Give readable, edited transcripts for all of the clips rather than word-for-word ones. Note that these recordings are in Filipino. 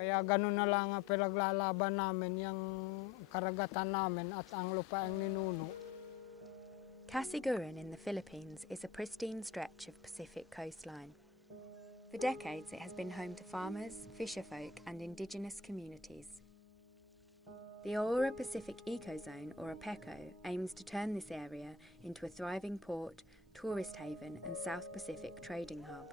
Kaya gano'n na lang ang pinaglalaban namin, yung karagatan namin at ang lupaang ninuno. Casiguran in the Philippines is a pristine stretch of Pacific coastline. For decades, it has been home to farmers, fisherfolk, and indigenous communities. The Aurora Pacific Ecozone, or APECO, aims to turn this area into a thriving port, tourist haven, and South Pacific trading hub.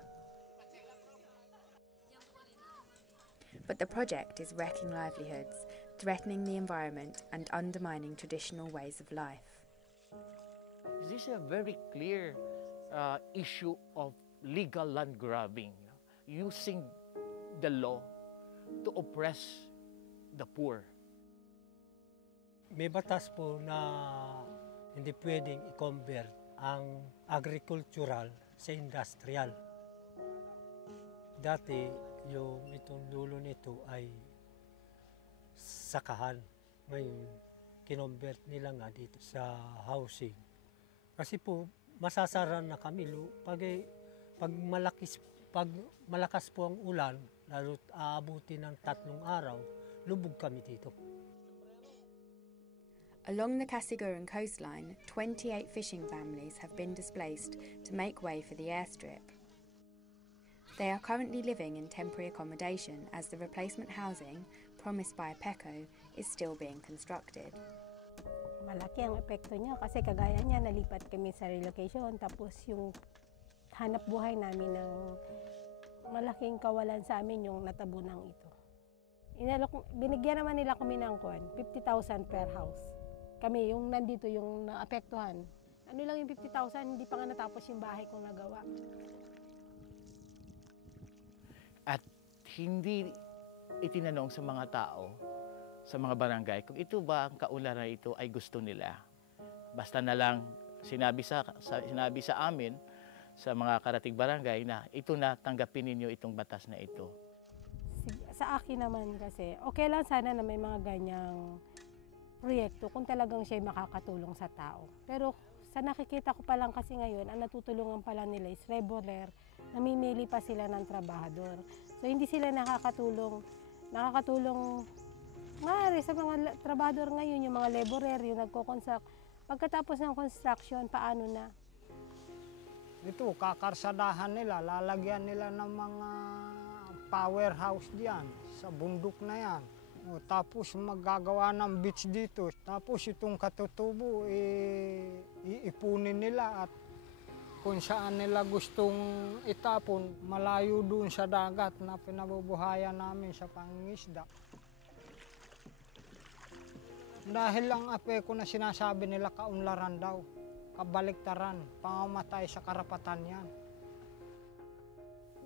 But the project is wrecking livelihoods, threatening the environment, and undermining traditional ways of life. This is a very clear issue of legal land grabbing, using the law to oppress the poor. May batas po na hindi pwedeng i-convert ang agricultural sa industrial. Dati, yung itong dulo nito ay sakahan. Ngayon, kinonvert nila nga dito sa housing. Kasi po, masasaran na kami. Pag malakas po ang ulan, lalo't aabuti ng 3 araw, lubog kami dito. Along the Casiguran coastline, 28 fishing families have been displaced to make way for the airstrip. They are currently living in temporary accommodation as the replacement housing, promised by APECO, is still being constructed. Malaki ang epekto niya kasi kagaya niya, nalipat kami sa relocation, tapos yung hanap buhay namin ng malaking kawalan sa amin yung natabunang ito. Binigyan naman nila kami ng 50,000 per house. Kami, yung nandito, yung naapektuhan. Ano lang yung 50,000, hindi pa nga natapos yung bahay kong nagawa. At hindi itinanong sa mga tao, sa mga barangay, kung ito ba ang kaunlaran na ito ay gusto nila. Basta na lang sinabi sa amin, sa mga karatig barangay, na ito na, tanggapin ninyo itong batas na ito. Sa akin naman kasi, okay lang sana na may mga ganyang proyekto kung talagang siya'y makakatulong sa tao. Pero sa nakikita ko pa lang kasi ngayon, ang natutulungan pala nila is laborer, namimili pa sila ng trabahador. So hindi sila nakakatulong maaari sa mga trabahador ngayon, yung mga laborer, yung nagko-construct. Pagkatapos ng construction, paano na? Ito, kakarsadahan nila, lalagyan nila ng mga powerhouse diyan, sa bundok na yan. O, tapos magagawa ng beach dito. Tapos itong katutubo, iipunin nila at kung saan nila gustong itapon, malayo doon sa dagat na pinabubuhayan namin sa pangingisda. Dahil ang APECO na sinasabi nila kaunlaran daw, kabaliktaran, pamamatay sa karapatan yan.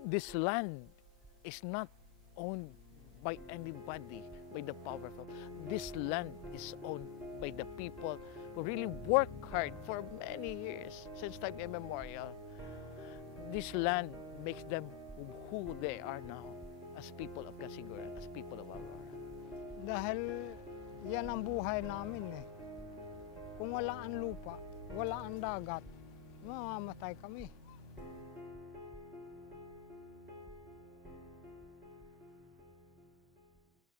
This land is not owned by anybody, by the powerful. This land is owned by the people who really work hard for many years, since time immemorial. This land makes them who they are now, as people of Casiguran, as people of Aurora. Dahil yan ang buhay namin eh. Kung wala ang lupa, wala ang dagat, mamamatay kami.